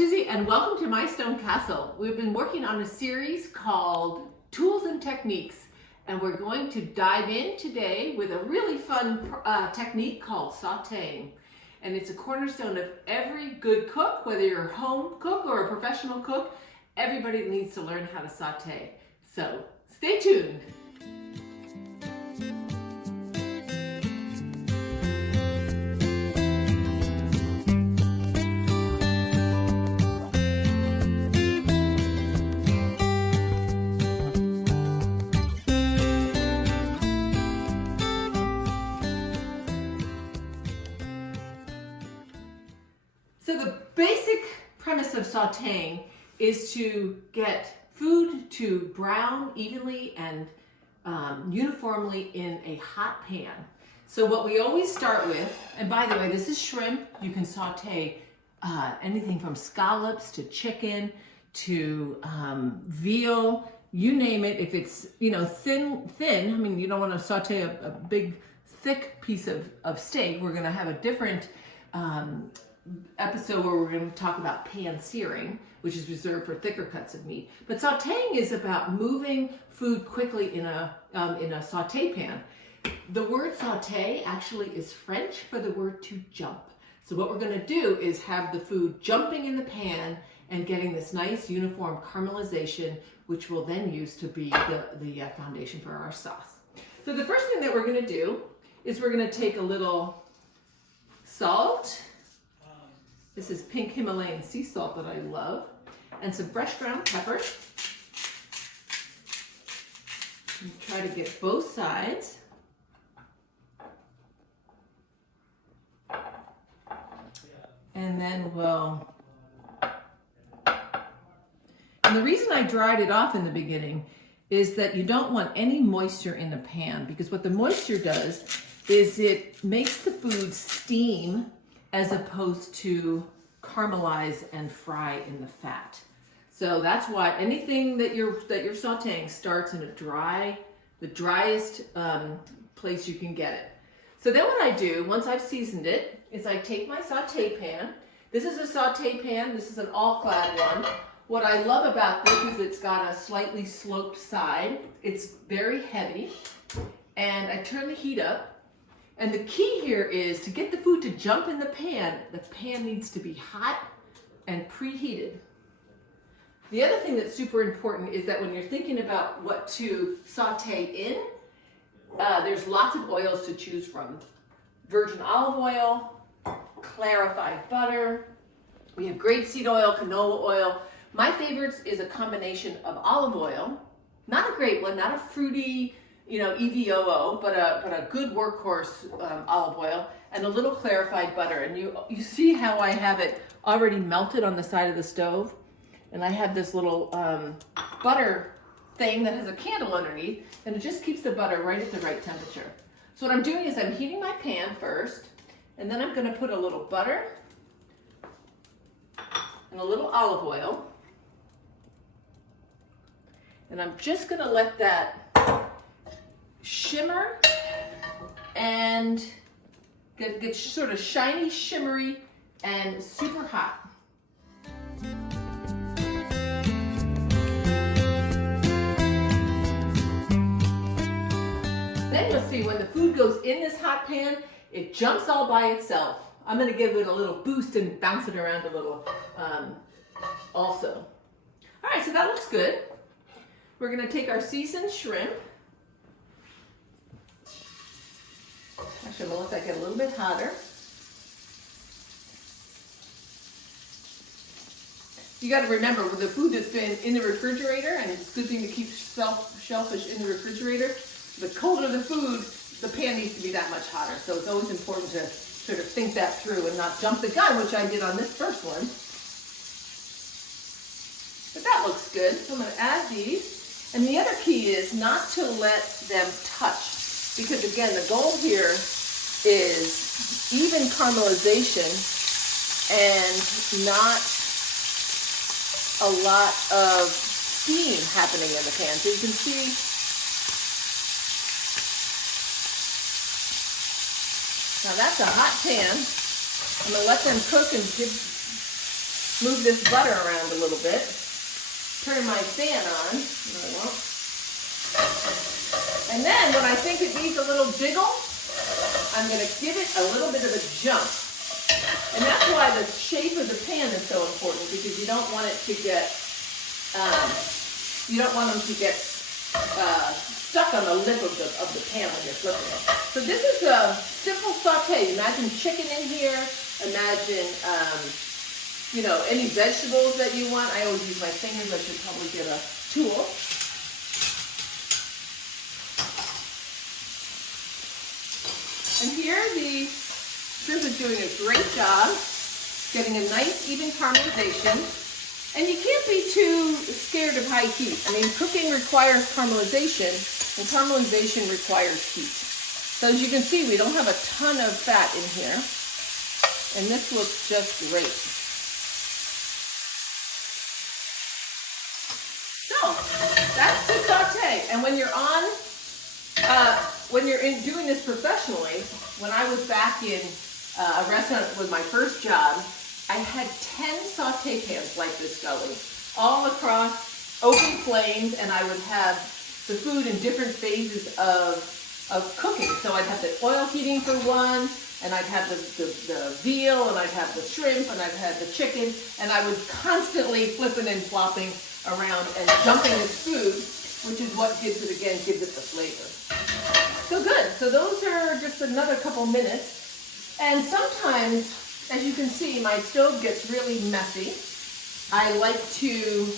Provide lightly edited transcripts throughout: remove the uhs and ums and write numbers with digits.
Susie, and welcome to my stone castle. We've been working on a series called Tools and Techniques, and we're going to dive in today with a really fun technique called sautéing. And it's a cornerstone of every good cook, whether you're a home cook or a professional cook. Everybody needs to learn how to sauté. So stay tuned. So the basic premise of sautéing is to get food to brown evenly and uniformly in a hot pan. So what we always start with, and by the way, this is shrimp. You can sauté anything from scallops to chicken to veal, you name it. If it's thin, I mean, you don't want to sauté a big thick piece of steak. We're going to have a different episode where we're going to talk about pan searing, which is reserved for thicker cuts of meat. But sautéing is about moving food quickly in a sauté pan. The word sauté actually is French for the word to jump. So what we're going to do is have the food jumping in the pan and getting this nice uniform caramelization, which we'll then use to be the foundation for our sauce. So the first thing that we're going to do is we're going to take a little salt. This is pink Himalayan sea salt that I love, and some fresh ground pepper. And try to get both sides. And then and the reason I dried it off in the beginning is that you don't want any moisture in the pan, because what the moisture does is it makes the food steam as opposed to caramelize and fry in the fat. So that's why anything that you're sautéing starts in the driest place you can get it. So then what I do, once I've seasoned it, is I take my sauté pan. This is a sauté pan. This is an all-clad one. What I love about this is it's got a slightly sloped side. It's very heavy. And I turn the heat up. And the key here is to get the food to jump in the pan needs to be hot and preheated. The other thing that's super important is that when you're thinking about what to saute in, there's lots of oils to choose from. Virgin olive oil, clarified butter, we have grapeseed oil, canola oil. My favorites is a combination of olive oil, not a great one, not a fruity, EVOO, but a good workhorse olive oil, and a little clarified butter. And you see how I have it already melted on the side of the stove? And I have this little butter thing that has a candle underneath, and it just keeps the butter right at the right temperature. So what I'm doing is I'm heating my pan first, and then I'm going to put a little butter and a little olive oil. And I'm just going to let that shimmer and get sort of shiny, shimmery, and super hot. Then you'll see when the food goes in this hot pan, it jumps all by itself. I'm going to give it a little boost and bounce it around a little also. All right, so that looks good. We're going to take our seasoned shrimp. Actually, I'm going to let that get a little bit hotter. You got to remember, with the food that's been in the refrigerator, and it's a good thing to keep shellfish in the refrigerator, the colder the food, the pan needs to be that much hotter. So it's always important to sort of think that through and not jump the gun, which I did on this first one. But that looks good. So I'm going to add these. And the other key is not to let them touch, because again, the goal here is even caramelization and not a lot of steam happening in the pan. So you can see now that's a hot pan. I'm going to let them cook and move this butter around a little bit. Turn my fan on. No, I won't. And then when I think it needs a little jiggle, I'm going to give it a little bit of a jump. And that's why the shape of the pan is so important, because you don't want it to get, you don't want them to get stuck on the lip of the pan when you're flipping it. So this is a simple saute. Imagine chicken in here. Imagine, you know, any vegetables that you want. I always use my fingers. I should probably get a tool. And here the shrimp is doing a great job getting a nice even caramelization. And you can't be too scared of high heat. I mean, cooking requires caramelization, and caramelization requires heat. So as you can see, we don't have a ton of fat in here, and this looks just great. So that's the saute. And when you're on, doing this professionally, when I was back in a restaurant with my first job, I had 10 saute pans like this going, all across open flames, and I would have the food in different phases of cooking. So I'd have the oil heating for one, and I'd have the veal, and I'd have the shrimp, and I'd have the chicken, and I would constantly flipping and flopping around and dumping this food, which is what gives it the flavor. So good. So those are just another couple minutes. And sometimes, as you can see, my stove gets really messy. I like to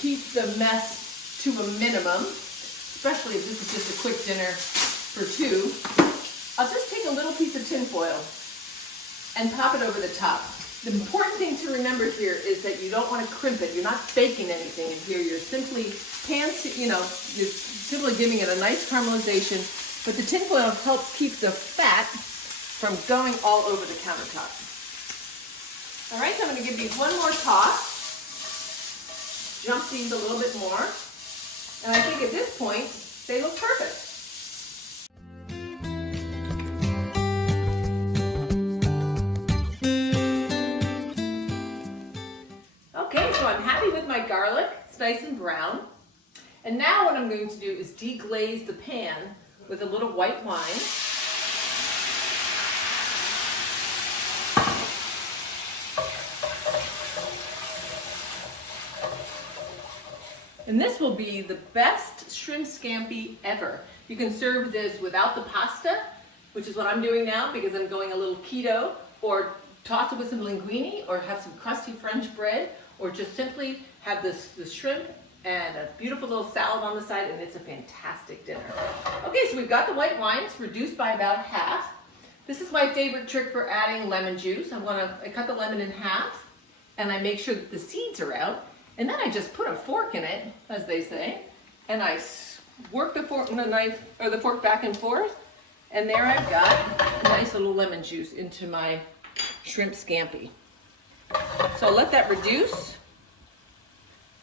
keep the mess to a minimum, especially if this is just a quick dinner for two. I'll just take a little piece of tin foil and pop it over the top. The important thing to remember here is that you don't want to crimp it. You're not baking anything in here. You're simply you're simply giving it a nice caramelization, but the tin foil helps keep the fat from going all over the countertop. All right, so I'm going to give these one more toss. Jump these a little bit more. And I think at this point, they look perfect. Okay, so I'm happy with my garlic. It's nice and brown. And now what I'm going to do is deglaze the pan with a little white wine. And this will be the best shrimp scampi ever. You can serve this without the pasta, which is what I'm doing now because I'm going a little keto, or toss it with some linguine, or have some crusty French bread, or just simply have the shrimp and a beautiful little salad on the side, and it's a fantastic dinner. Okay, so we've got the white wine. It's reduced by about half. This is my favorite trick for adding lemon juice. I cut the lemon in half, and I make sure that the seeds are out, and then I just put a fork in it, as they say, and I work the fork and the knife, or the fork back and forth, and there I've got a nice little lemon juice into my shrimp scampi. So I'll let that reduce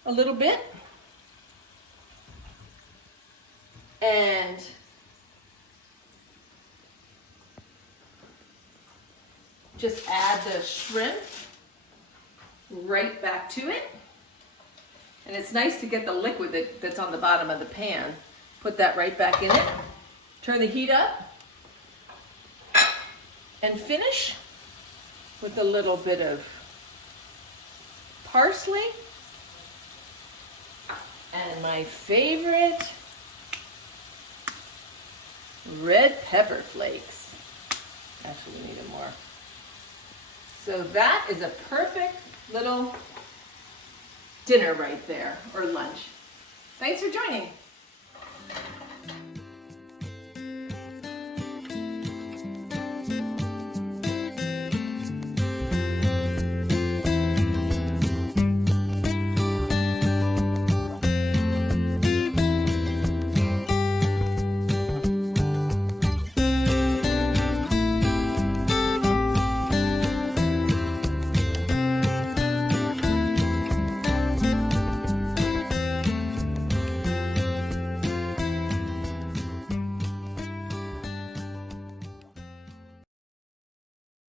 a little bit. And just add the shrimp right back to it. And it's nice to get the liquid that's on the bottom of the pan. Put that right back in it. Turn the heat up. And finish with a little bit of parsley. And my favorite, red pepper flakes. Actually, we need more. So that is a perfect little dinner right there, or lunch. Thanks for joining.